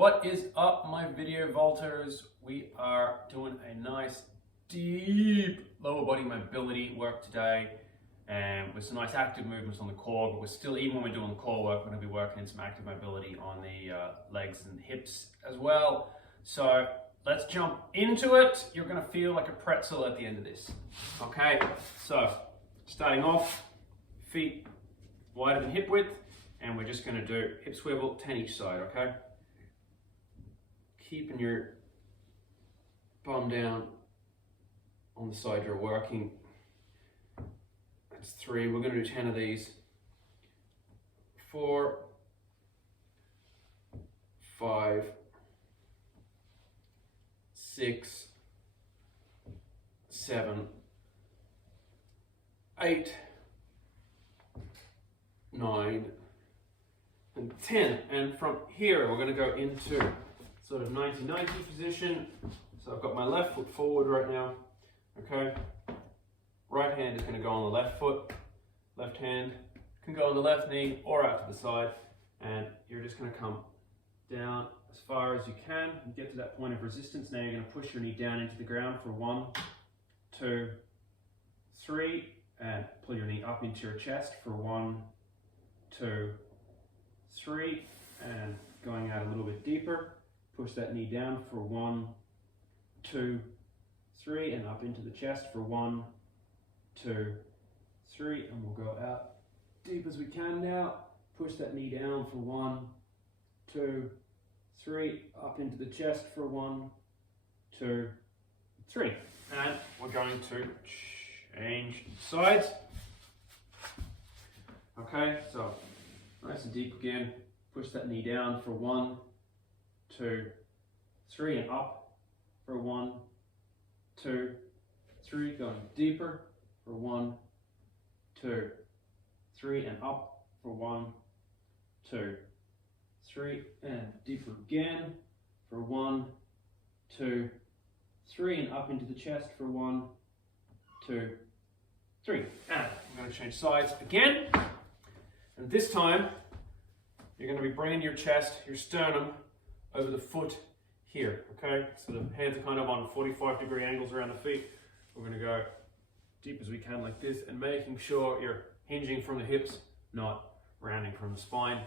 What is up, my video vaulters? We are doing a nice deep lower body mobility work today, and with some nice active movements on the core, but we're still, even when we're doing the core work, we're going to be working in some active mobility on the legs and hips as well. So let's jump into it. You're going to feel like a pretzel at the end of this. Okay, so starting off, feet wider than hip width, and we're just going to do hip swivel, 10 each side, okay? Keeping your bum down on the side you're working. That's 3. We're going to do 10 of these. 4, 5, 6, 7, 8, 9, and 10. And from here, we're going to go into sort of 90-90 position. So I've got my left foot forward right now, okay? Right hand is going to go on the left foot. Left hand can go on the left knee or out to the side. And you're just going to come down as far as you can and get to that point of resistance. Now you're going to push your knee down into the ground for 1, 2, 3, and pull your knee up into your chest for 1, 2, 3, and going out a little bit deeper. Push that knee down for 1, 2, 3, and up into the chest for 1, 2, 3, and we'll go out deep as we can now. Push that knee down for 1, 2, 3, up into the chest for 1, 2, 3. And we're going to change sides. Okay, so nice and deep again. Push that knee down for 1, 2, 3, and up for 1, 2, 3, going deeper for 1, 2, 3, and up for 1, 2, 3, and deeper again for 1, 2, 3, and up into the chest for 1, 2, 3. And I'm going to change sides again, and this time you're going to be bringing your chest, your sternum, over the foot here, okay? So the hands are kind of on 45-degree angles around the feet. We're going to go deep as we can like this, and making sure you're hinging from the hips, not rounding from the spine.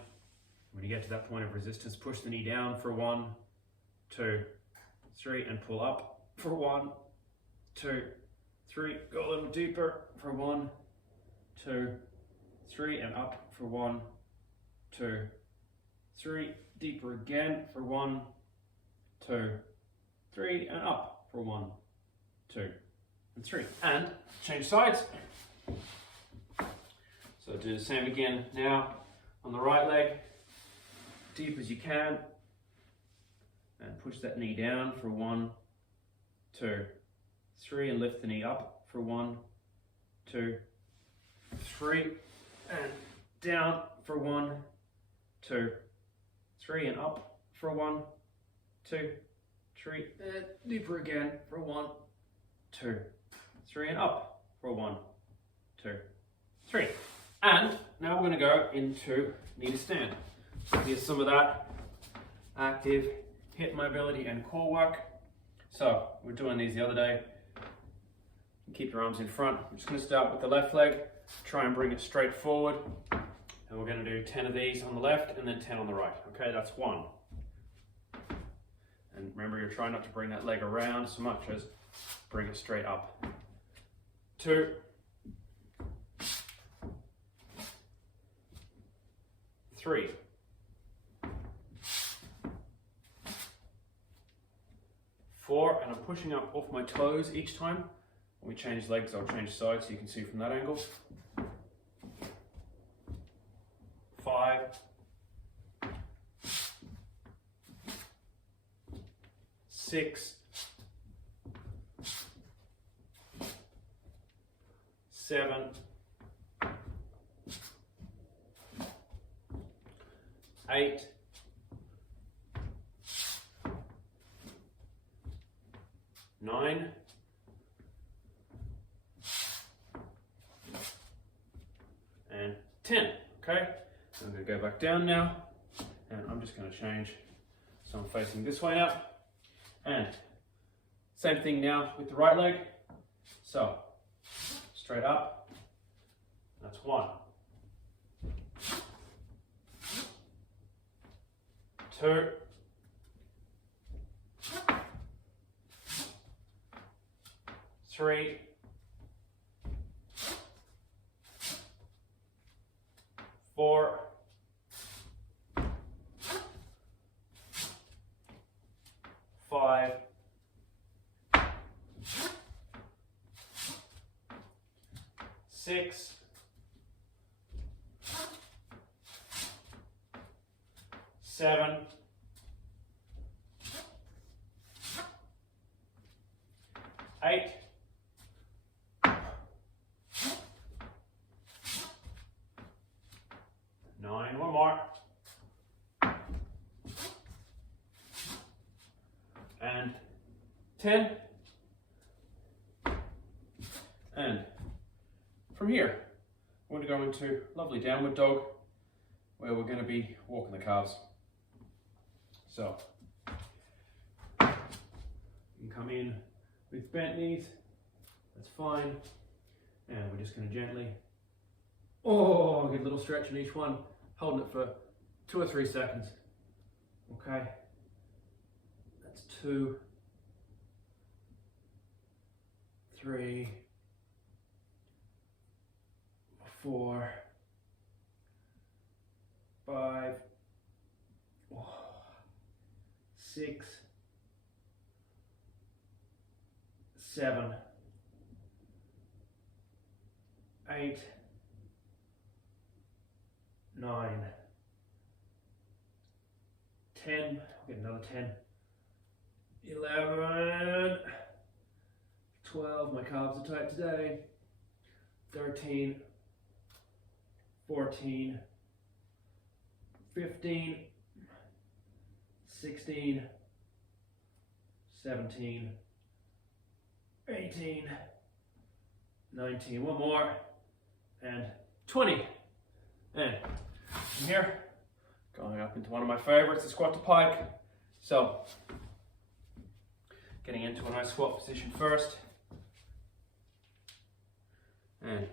When you get to that point of resistance, push the knee down for 1, 2, 3, and pull up for 1, 2, 3. Go a little deeper for 1, 2, 3, and up for 1, 2, 3. Deeper again for 1, 2, 3, and up for 1, 2, and 3. And change sides. So do the same again now on the right leg, deep as you can, and push that knee down for 1, 2, 3, and lift the knee up for 1, 2, 3, and down for 1, 2, 3, and up for 1, 2, 3, and deeper again for 1, 2, 3, and up for 1, 2, 3. And now we're going to go into knee to stand. So here's some of that active hip mobility and core work. So we're doing these the other day. Keep your arms in front. I'm just going to start with the left leg, try and bring it straight forward. And we're going to do 10 of these on the left and then 10 on the right. Okay, that's 1. And remember, you're trying not to bring that leg around so much as bring it straight up. 2. 3. 4, and I'm pushing up off my toes each time. When we change legs, I'll change sides so you can see from that angle. 5, 6, 7, 8, 9, 10. Okay, I'm going to go back down now, and I'm just going to change So I'm facing this way now. And same thing now with the right leg. So straight up. That's 1. 2. 3. 4. 5. 6. 7. 8. 9. One more. And 10. And from here, we're going to go into lovely downward dog, where we're going to be walking the calves. So you can come in with bent knees, that's fine. And we're just going to gently, get a little stretch in each one, holding it for 2 or 3 seconds. Okay, that's 2, 3, 4, 5, 6, 7, 8, 9, 10, I'll get another 10, 11, 12, my calves are tight today, 13, 14, 15, 16, 17, 18, 19, one more, and 20. And from here, going up into one of my favorites, the squat to pike. So, getting into a nice squat position first. And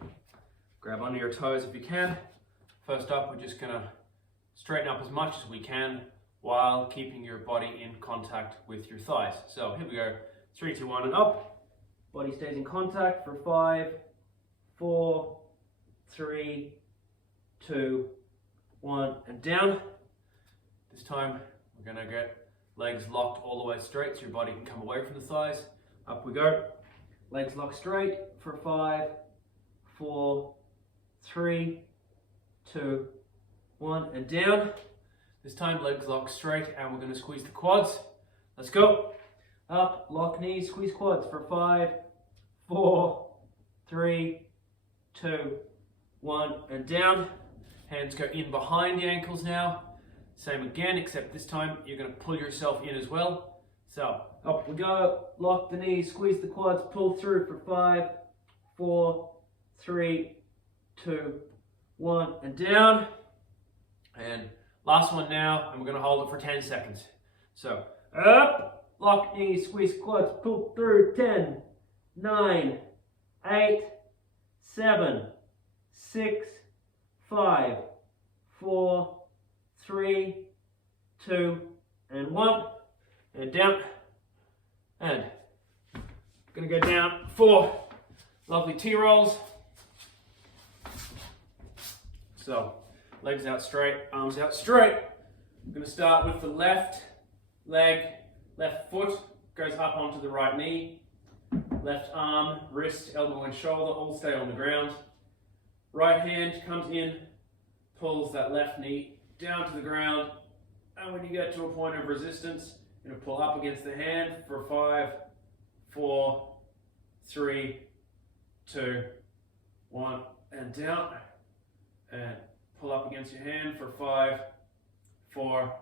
grab under your toes if you can. First up, we're just gonna straighten up as much as we can while keeping your body in contact with your thighs. So here we go, 3, 2, 1, and up. Body stays in contact for 5, 4, 3, 2, 1, and down. This time we're gonna get legs locked all the way straight so your body can come away from the thighs. Up we go. Legs locked straight for 5, 4, 3, 2, 1, and down. This time legs locked straight and we're going to squeeze the quads. Let's go. Up, lock knees, squeeze quads for 5, 4, 3, 2, 1, and down. Hands go in behind the ankles now. Same again, except this time you're going to pull yourself in as well. So up we go, lock the knees, squeeze the quads, pull through for 5, 4, 3, 2, 1, and down. And last one now, and we're going to hold it for 10 seconds. So up, lock knees, squeeze quads, pull through. 10, 9, 8, 7, 6, 5, 4, 3, 2, and 1, and down. And going to go down 4 lovely T-rolls. So legs out straight, arms out straight. I'm going to start with the left leg, left foot goes up onto the right knee. Left arm, wrist, elbow and shoulder all stay on the ground. Right hand comes in, pulls that left knee down to the ground. And when you get to a point of resistance, you're going to pull up against the hand for 5, 4, 3, 2, 1, and down. And pull up against your hand for 5, 4,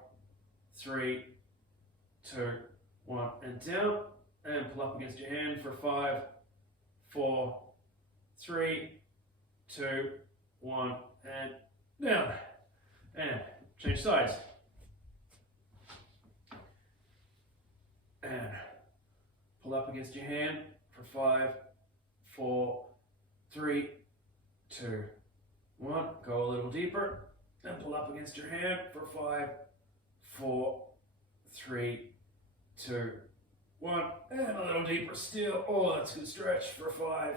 3, 2, 1, and down. And pull up against your hand for 5, 4, 3, 2, 1, and down. And change sides. and pull up against your hand for 5, 4, 3, 2, 1. Go a little deeper and pull up against your hand for 5, 4, 3, 2, 1. And a little deeper still. Oh, that's a good stretch for 5,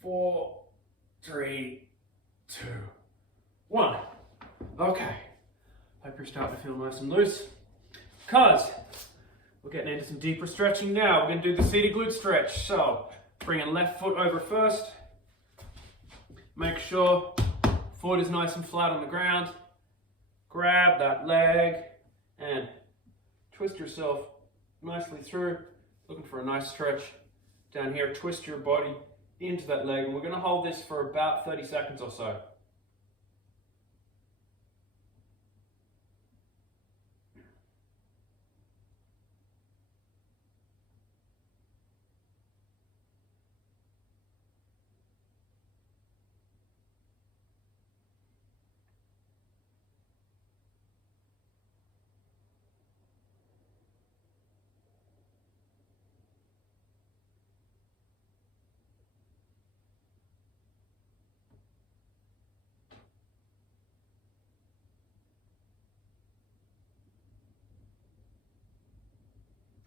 4, 3, 2, 1. Okay. Hope you're starting to feel nice and loose. Because we're getting into some deeper stretching now. We're going to do the seated glute stretch. So, bringing left foot over first. Make sure foot is nice and flat on the ground. Grab that leg and twist yourself nicely through. Looking for a nice stretch down here. Twist your body into that leg. And we're going to hold this for about 30 seconds or so.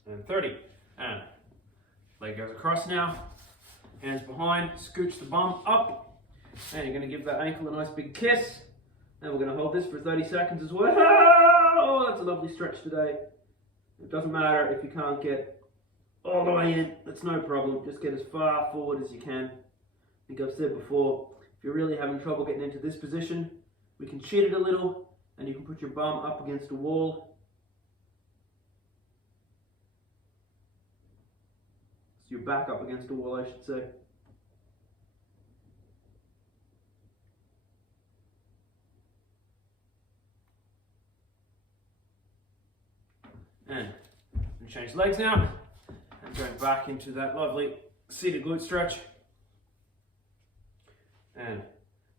And 30. And leg goes across now. Hands behind, scooch the bum up. And you're going to give that ankle a nice big kiss. And we're going to hold this for 30 seconds as well. Oh, that's a lovely stretch today. It doesn't matter if you can't get all the way in. That's no problem. Just get as far forward as you can. I think I've said before, if you're really having trouble getting into this position, we can cheat it a little. And you can put your bum up against a wall. So your back up against a wall, I should say. And change legs now. And going back into that lovely seated glute stretch. And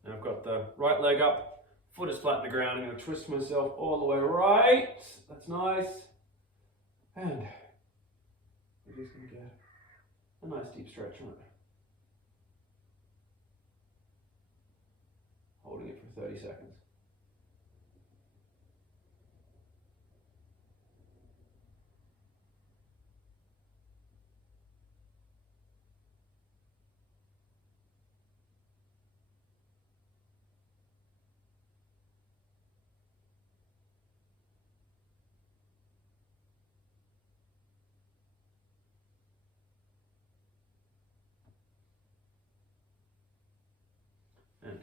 I've got the right leg up, foot is flat on the ground. I'm going to twist myself all the way right. That's nice. And we're just going to get a nice deep stretch on it. Holding it for 30 seconds. And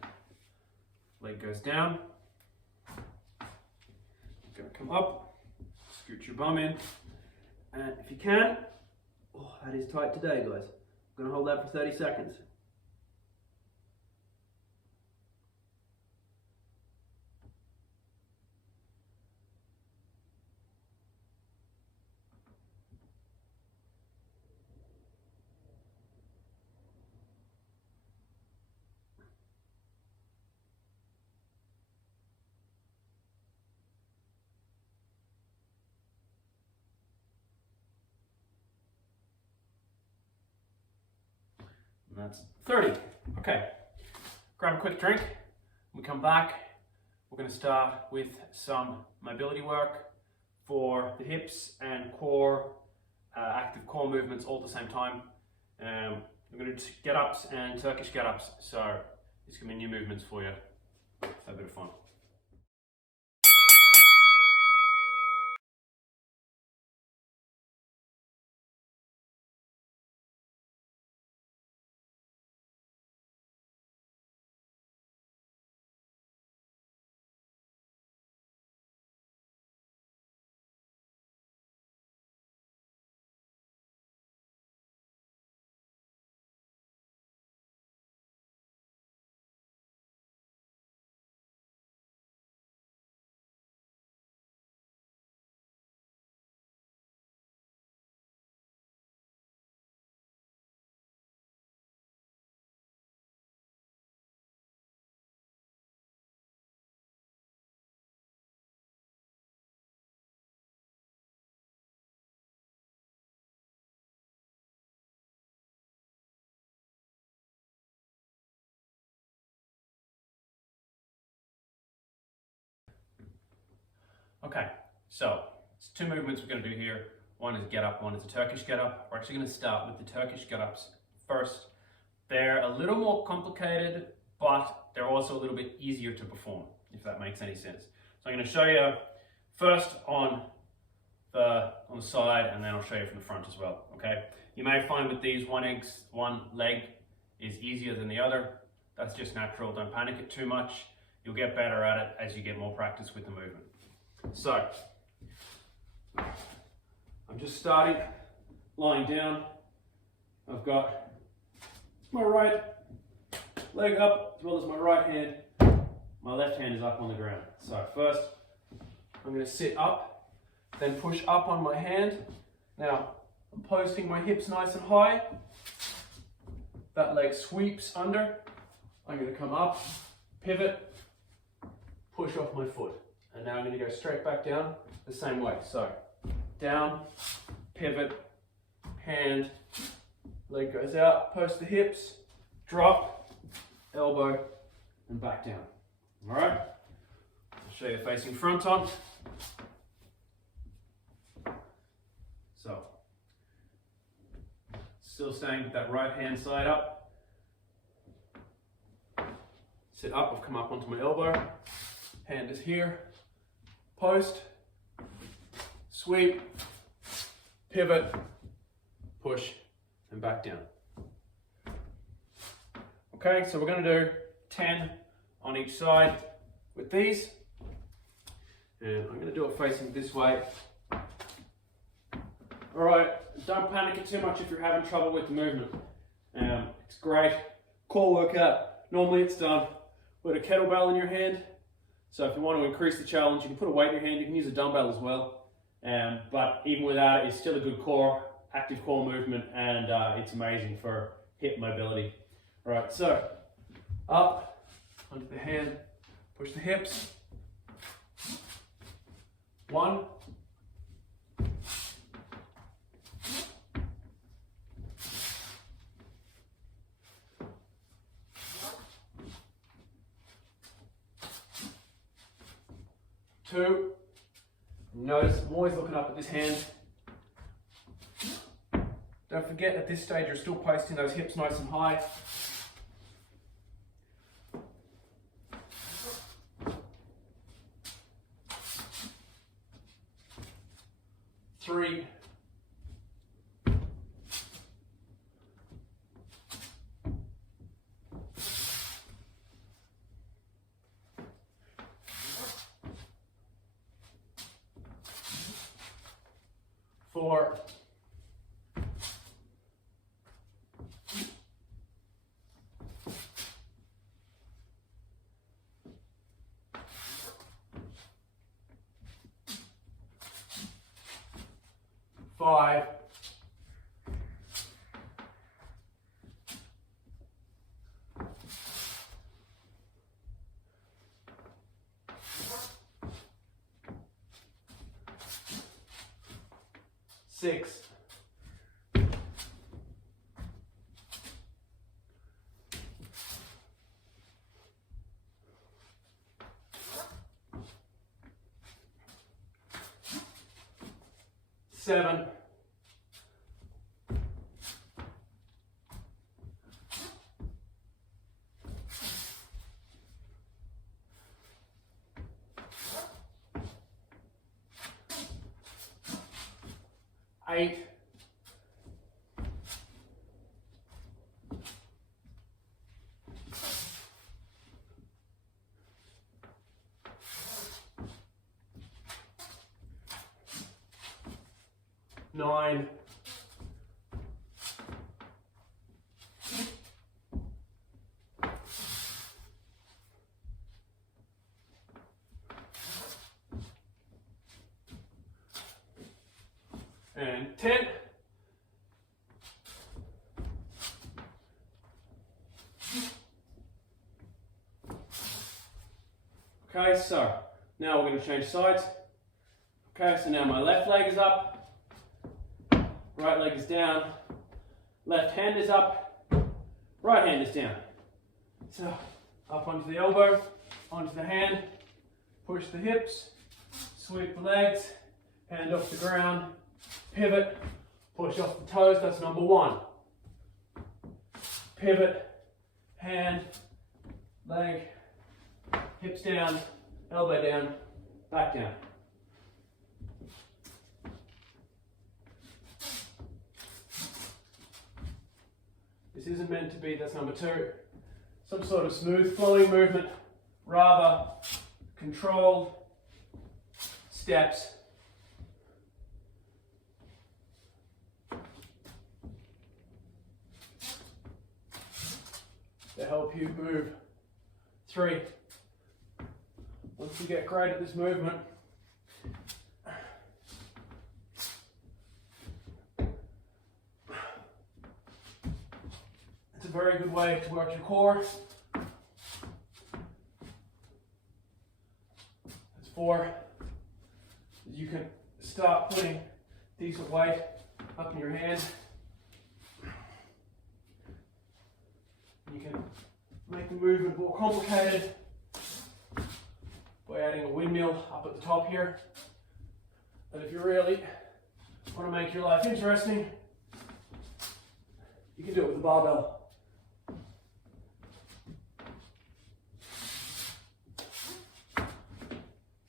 leg goes down. Gonna come up, scoot your bum in, and if you can, oh, that is tight today, guys. I'm gonna hold that for 30 seconds. And that's 30. Okay, grab a quick drink. When we come back, we're going to start with some mobility work for the hips and core, active core movements all at the same time. We're going to do get-ups and Turkish get-ups, so these can be new movements for you. Let's have a bit of fun. Okay, so it's two movements we're going to do here. One is get up, one is a Turkish get up. We're actually going to start with the Turkish get ups first. They're a little more complicated, but they're also a little bit easier to perform, if that makes any sense. So I'm going to show you first on the side, and then I'll show you from the front as well. Okay. You may find with these one leg is easier than the other. That's just natural. Don't panic it too much. You'll get better at it as you get more practice with the movement. So I'm just starting lying down. I've got my right leg up as well as my right hand. My left hand is up on the ground. So first I'm going to sit up, then push up on my hand. Now I'm posting my hips nice and high. That leg sweeps under. I'm going to come up, pivot, push off my foot. And now I'm going to go straight back down the same way. So down, pivot, hand, leg goes out, post the hips, drop, elbow, and back down. All right? I'll show you facing front on. So, still staying with that right hand side up. Sit up, I've come up onto my elbow. Hand is here. Post, sweep, pivot, push, and back down. Okay, so we're going to do 10 on each side with these. And I'm going to do it facing this way. Alright, don't panic it too much if you're having trouble with the movement. It's great. Core workout. Normally it's done with a kettlebell in your hand. So if you want to increase the challenge, you can put a weight in your hand. You can use a dumbbell as well. But even without it, it's still a good core, active core movement, and it's amazing for hip mobility. Alright, so up, onto the hand, push the hips. 1, 2. Notice I'm always looking up at this hand. Don't forget at this stage you're still posting those hips nice and high. 3. 4. 5. 6. 7. 8. 9. 10. Okay, so now we're going to change sides. Okay, so now my left leg is up, right leg is down, left hand is up, right hand is down. So up onto the elbow, onto the hand, push the hips, Sweep the legs, hand off the ground, pivot, push off the toes, that's number one. Pivot, hand, leg, hips down, elbow down, back down. This isn't meant to be, that's number two, some sort of smooth flowing movement, rather controlled steps. To help you move. Three. Once you get great at this movement, it's a very good way to work your core. It's four. You can start putting decent weight up in your hand. You can make the movement more complicated by adding a windmill up at the top here. But if you really want to make your life interesting, you can do it with a barbell.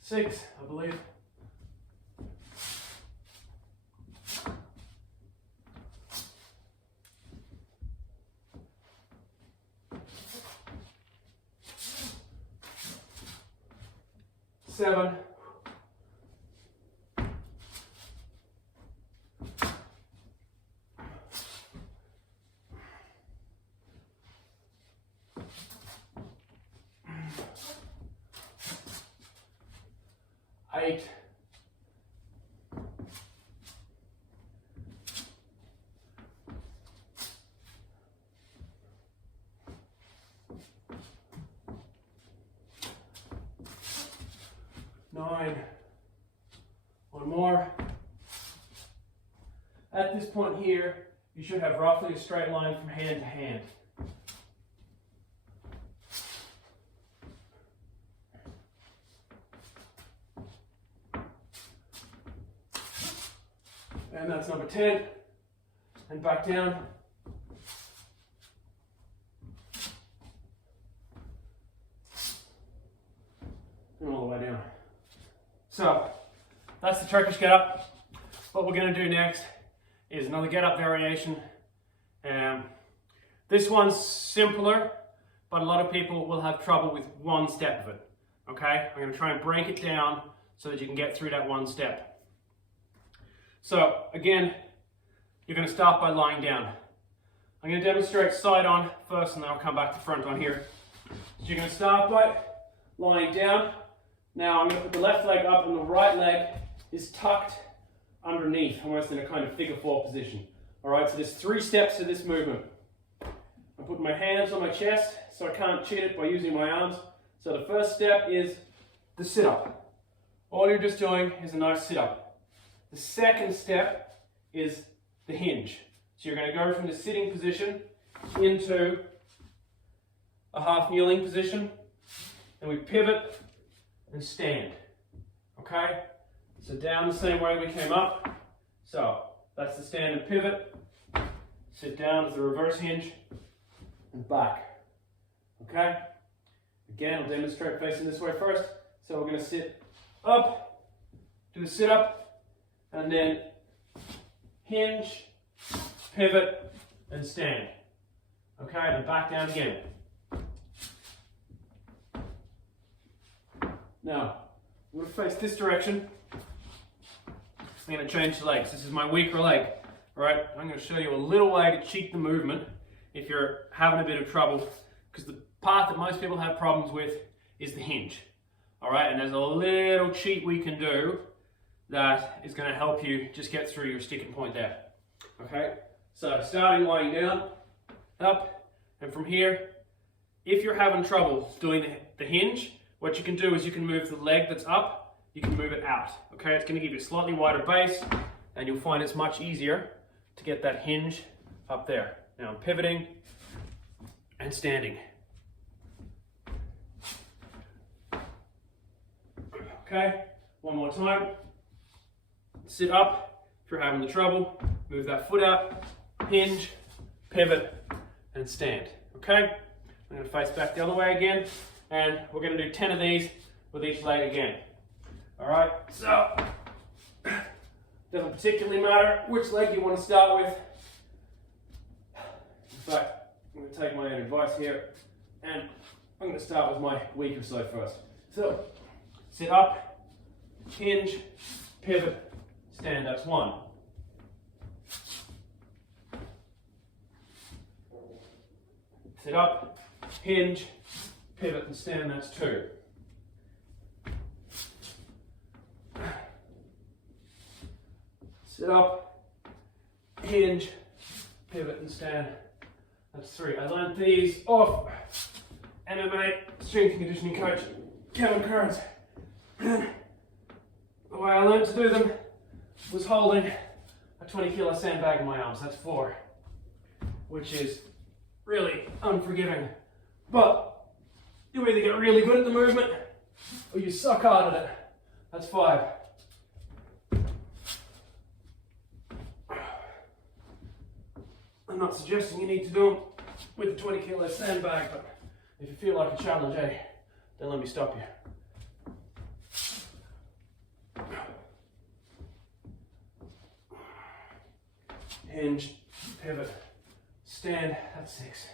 Six, I believe. Seven. Eight. Nine. One more. At this point here, you should have roughly a straight line from hand to hand. And that's number 10. And back down. And all the way down. So, that's the Turkish get up. What we're going to do next is another get up variation. This one's simpler, but a lot of people will have trouble with one step of it. Okay? I'm going to try and break it down so that you can get through that one step. So, again, you're going to start by lying down. I'm going to demonstrate side on first, and then I'll come back to front on here. So you're going to start by lying down. Now I'm going to put the left leg up and the right leg is tucked underneath, almost in a kind of figure four position. Alright, so there's 3 steps to this movement. I'm putting my hands on my chest so I can't cheat it by using my arms. So the first step is the sit-up. All you're just doing is a nice sit-up. The second step is the hinge. So you're going to go from the sitting position into a half kneeling position, and we pivot and stand. Okay? So down the same way we came up. So that's the stand and pivot. Sit down as the reverse hinge and back. Okay? Again, I'll demonstrate facing this way first. So we're going to sit up, do a sit up, and then hinge, pivot, and stand. Okay, and back down again. Now, I'm going to face this direction. I'm going to change the legs. This is my weaker leg. Alright, I'm going to show you a little way to cheat the movement if you're having a bit of trouble, because the part that most people have problems with is the hinge. Alright, and there's a little cheat we can do that is going to help you just get through your sticking point there. Okay, so starting lying down, up, and from here, if you're having trouble doing the hinge, what you can do is you can move the leg that's up, you can move it out. Okay, it's going to give you a slightly wider base, and you'll find it's much easier to get that hinge up there. Now I'm pivoting and standing. Okay, One more time. Sit up if you're having the trouble. Move that foot out, hinge, pivot, and stand. Okay? I'm going to face back the other way again, and we're going to do 10 of these with each leg again. All right? So, doesn't particularly matter which leg you want to start with. In fact, I'm going to take my own advice here, and I'm going to start with my weaker side first. So, sit up, hinge, pivot, stand. That's 1. Sit up, hinge, pivot, and stand. That's 2. Sit up, hinge, pivot, and stand. That's 3. I learned these off MMA strength and conditioning coach Kevin Kearns. The way I learned to do them was holding a 20-kilo sandbag in my arms. That's 4, which is really unforgiving. But you either get really good at the movement or you suck hard at it. That's 5. I'm not suggesting you need to do them with a 20-kilo sandbag, but if you feel like a challenge, then let me stop you. Hinge, pivot, stand. That's 6.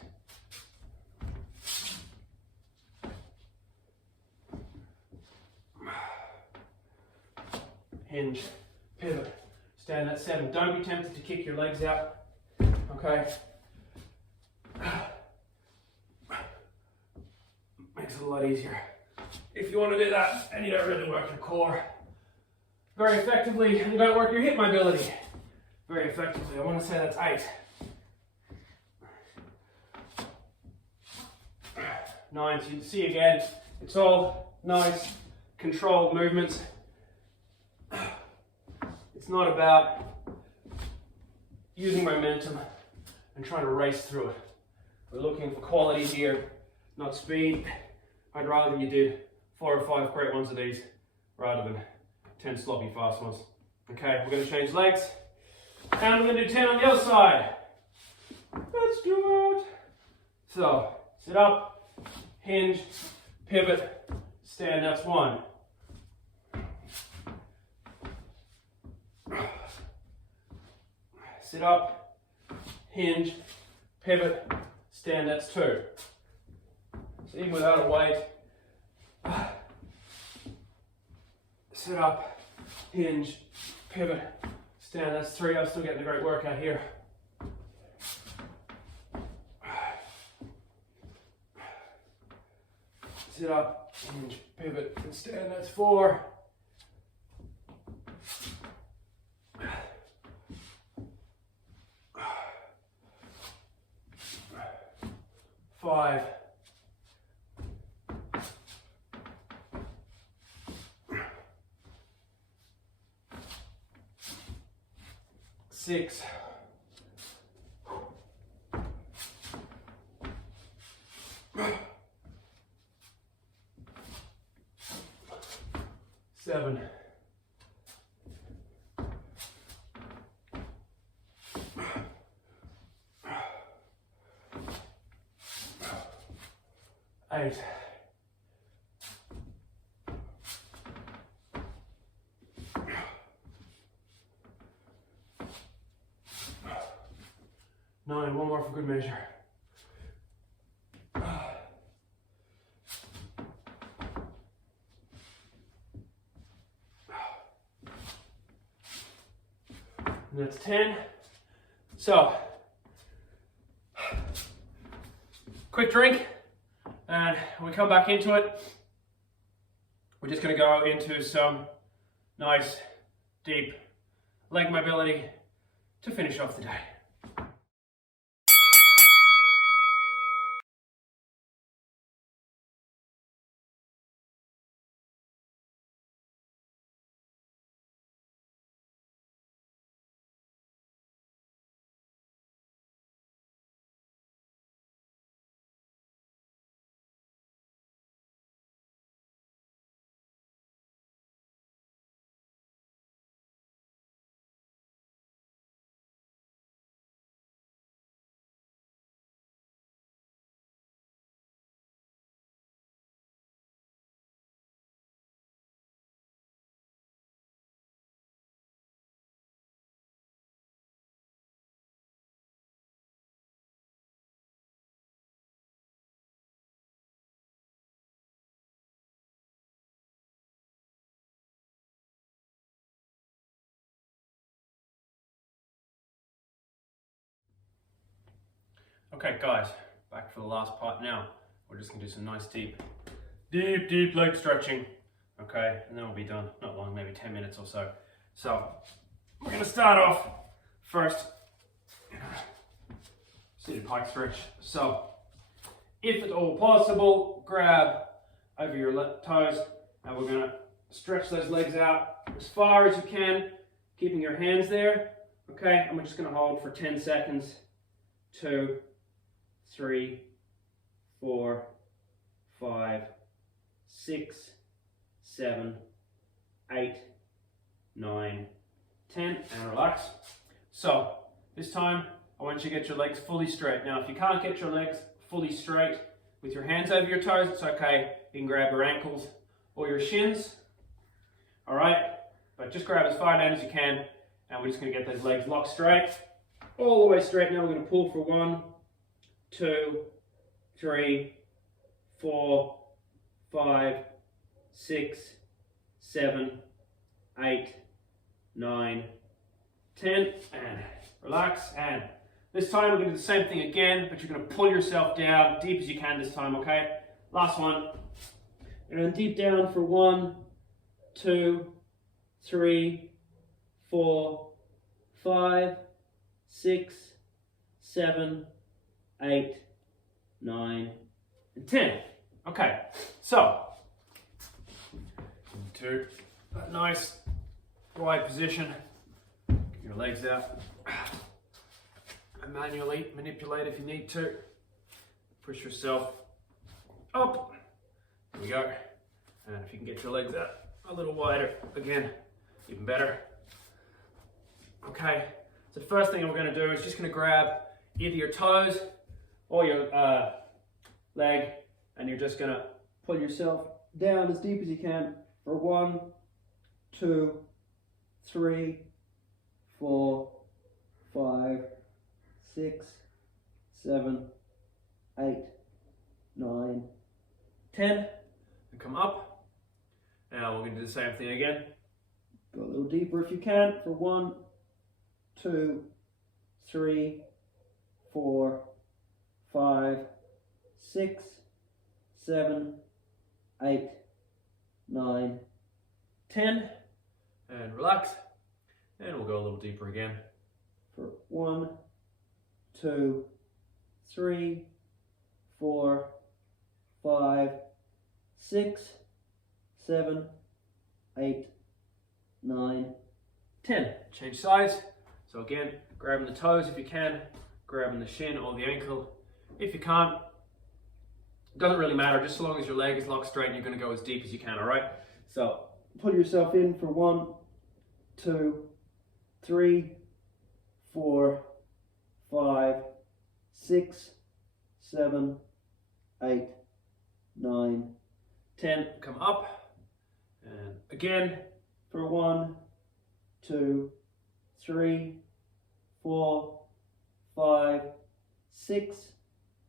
Hinge, pivot, stand. That's 7. Don't be tempted to kick your legs out. Okay. Makes it a lot easier. If you want to do that and you don't really work your core very effectively and you don't work your hip mobility very effectively, I want to say that's 8. 9. So you can see again, it's all nice, controlled movements. It's not about using momentum and trying to race through it. We're looking for quality here, not speed. I'd rather you did 4 or 5 great ones of these rather than 10 sloppy fast ones. Okay, we're going to change legs. And I'm going to do 10 on the other side. Let's do it. So, sit up, hinge, pivot, stand. That's 1. Sit up, hinge, pivot, stand. That's 2. So even without a weight, sit up, hinge, pivot, stand. That's 3. I'm still getting a great workout here. Sit up, hinge, pivot, and stand. That's 4. 5. 6. 7. 8. 9. One more for good measure. And that's 10. So, quick drink, and when we come back into it, we're just going to go into some nice, deep leg mobility to finish off the day. Okay guys, back for the last part now. We're just gonna do some nice deep leg stretching. Okay, and then we'll be done. Not long, maybe 10 minutes or so. So, we're gonna start off first, seated pike stretch. So, if at all possible, grab over your toes and we're gonna stretch those legs out as far as you can, keeping your hands there. Okay, and we're just gonna hold for 10 seconds. 2, 3, 4, 5, 6, 7, 8, 9, 10, and relax. So this time I want you to get your legs fully straight. Now if you can't get your legs fully straight with your hands over your toes, it's okay. You can grab your ankles or your shins. All right, but just grab as far down as you can, and we're just gonna get those legs locked straight, all the way straight. Now we're gonna pull for 1, 2, 3, 4, 5, 6, 7, 8, 9, 10, and relax. And this time we're going to do the same thing again, but you're going to pull yourself down deep as you can this time, okay? Last one. And then deep down for 1, 2, 3, 4, 5, 6, 7, 8, 9, and 10. Okay, so into a nice wide position. Get your legs out. And manually manipulate if you need to. Push yourself up. There we go. And if you can get your legs out a little wider, again, even better. Okay, so the first thing we're going to do is just going to grab either your toes or your leg, and you're just going to pull yourself down as deep as you can for 1, 2, 3, 4, 5, 6, 7, 8, 9, 10, and come up. Now we're going to do the same thing again. Go a little deeper if you can for 1, 2, 3, 4, 5, 6, 7, 8, 9, 10, and relax. And we'll go a little deeper again for 1, 2, 3, 4, 5, 6, 7, 8, 9, 10. Change sides. So again, grabbing the toes if you can, grabbing the shin or the ankle. If you can't, it doesn't really matter, just so long as your leg is locked straight and you're going to go as deep as you can, all right? So pull yourself in for 1, 2, 3, 4, 5, 6, 7, 8, 9, 10. Come up. And again for 1, 2, 3, 4, 5, 6,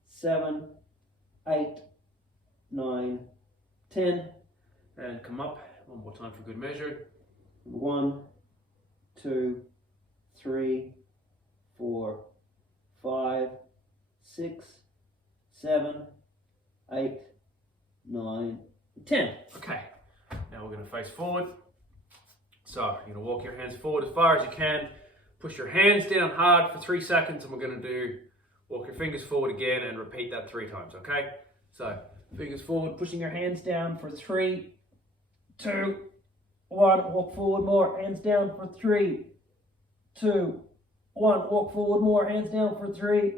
7, 8, 9, 10. And come up. One more time for good measure. 1, 2, 3, 4, 5, 6, 7, 8, 9, 10. Okay, now we're going to face forward. So you're going to walk your hands forward as far as you can. Push your hands down hard for 3 seconds, and we're going to do walk your fingers forward again and repeat that 3 times, okay? So fingers forward, pushing your hands down for 3, 2, 1. Walk forward more, hands down for 3, 2, 1. Walk forward more, hands down for 3,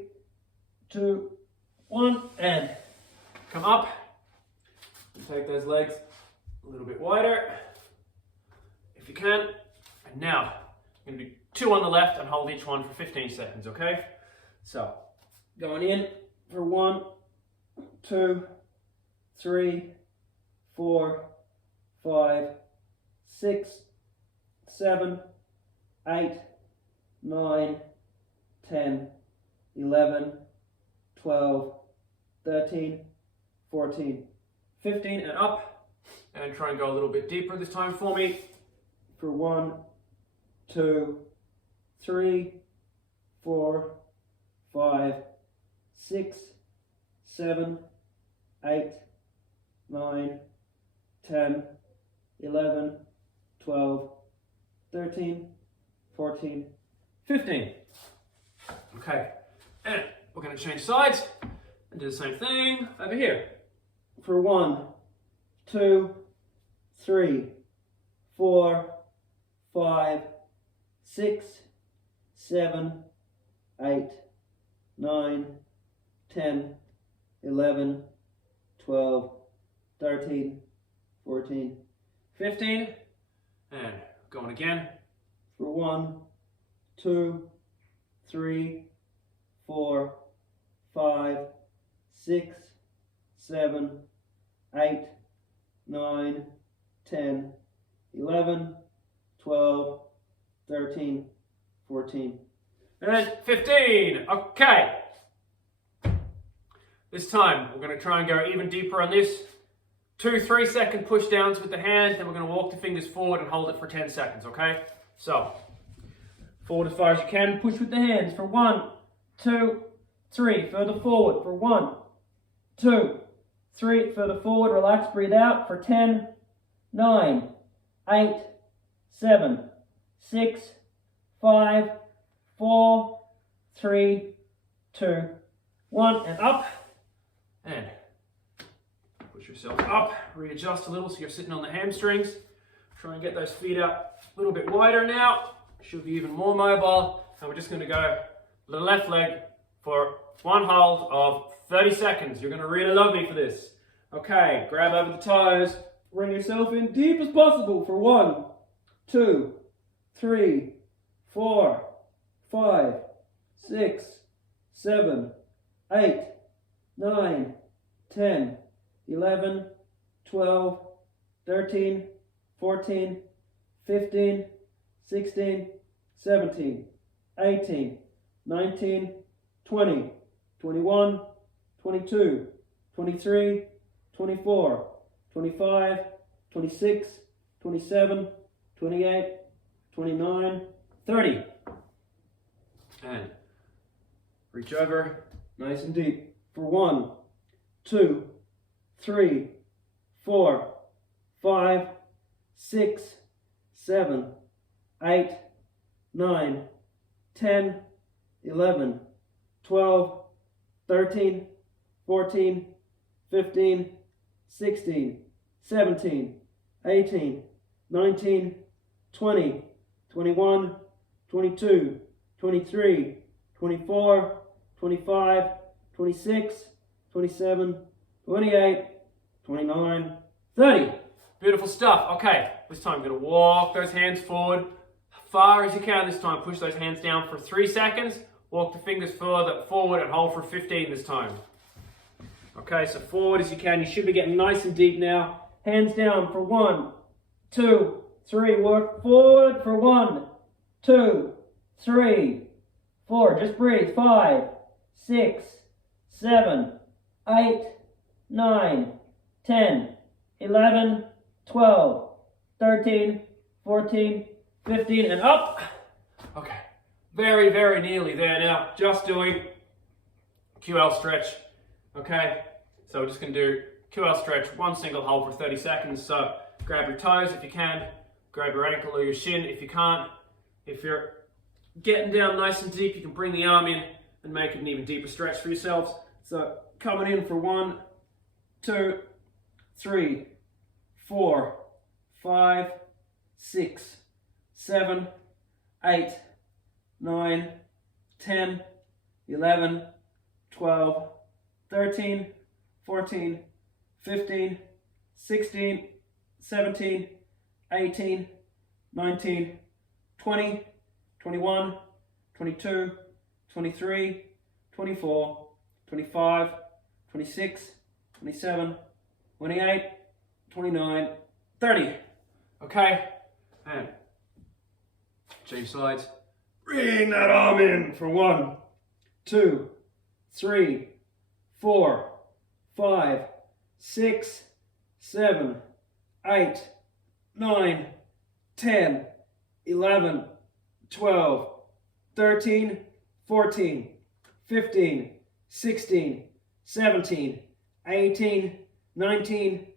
2, 1. And come up. And take those legs a little bit wider if you can. And now I'm going to do 2 on the left and hold each one for 15 seconds, okay? So going in for 1, 2, 3, 4, 5, 6, 7, 8, 9, 10, 11, 12, 13, 14, 15, and up. And try and go a little bit deeper this time for me. For 1, 2, 3, 4, 5, 6, 7, 8, 9, 10, 11, 12, 13, 14, 15. Okay, and we're going to change sides and do the same thing over here. For 1, 2, 3, 4, 5, 6, 7, 8, 9, 10, 11, 12, 13, 14, 15. And going again. For 1, 2, 3, 4, 5, 6, 7, 8, 9, 10, 11, 12, 13, 14, and 15. Okay. This time, we're going to try and go even deeper on this. 2 3-second push downs with the hand, then we're going to walk the fingers forward and hold it for 10 seconds, okay? So, forward as far as you can, push with the hands for 1, 2, 3, further forward for 1, 2, 3, further forward, relax, breathe out for 10, 9, 8, 7, 6, 5, 4, 3, 2, 1, and up, and push yourself up, readjust a little so you're sitting on the hamstrings. Try and get those feet up a little bit wider now. Should be even more mobile. And we're just going to go the left leg for one hold of 30 seconds. You're going to really love me for this. Okay, grab over the toes. Bring yourself in deep as possible for 1, 2, 3, 4, 5, 6, 7, 8, 9, 10, 11, 12, 13, 14, 15, 16, 17, 18, 19, 20, 21, 22, 23, 24, 25, 26, 27, 28, 29, 30. And reach over nice and deep for 1, 2, 3, 4, 5, 6, 7, 8, 9, 10, 11, 12, 13, 14, 15, 16, 17, 18, 19, 20, 21, 22, 23, 24, 25, 26, 27, 28, 29, 30. Beautiful stuff. Okay, this time I'm going to walk those hands forward as far as you can this time. Push those hands down for 3 seconds. Walk the fingers further forward and hold for 15 this time. Okay, so forward as you can. You should be getting nice and deep now. Hands down for 1, 2, 3. Work forward for 1, 2, 3, 4. Just breathe. 5, 6, 7, 8, 9, 10, 11, 12, 13, 14, 15, and up. Okay, very, very nearly there now. Just doing QL stretch. Okay, so we're just going to do QL stretch, one single hold for 30 seconds. So grab your toes if you can, grab your ankle or your shin if you can't. If you're getting down nice and deep, you can bring the arm in and make it an even deeper stretch for yourselves. So coming in for 1, 2, 3, 4, 5, 6, 7, 8, 9, 10, 11, 12, 13, 14, 15, 16, 17, 18, 19, 20, 21, 22, 23, 24, 25, 26, 27, 28, 29, 30. Okay, and change sides. Bring that arm in for 1, 2, 3, 4, 5, 6, 7, 8, 9, 10, 11, 12, 13, 14, 15, 16, 17, 18, 19,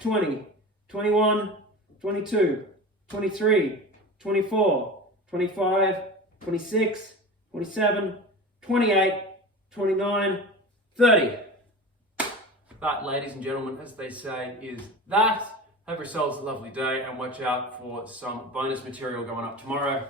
20, 21, 22, 23, 24, 25, 26, 27, 28, 29, 30. That, ladies and gentlemen, as they say, is that. Have yourselves a lovely day and watch out for some bonus material going up tomorrow.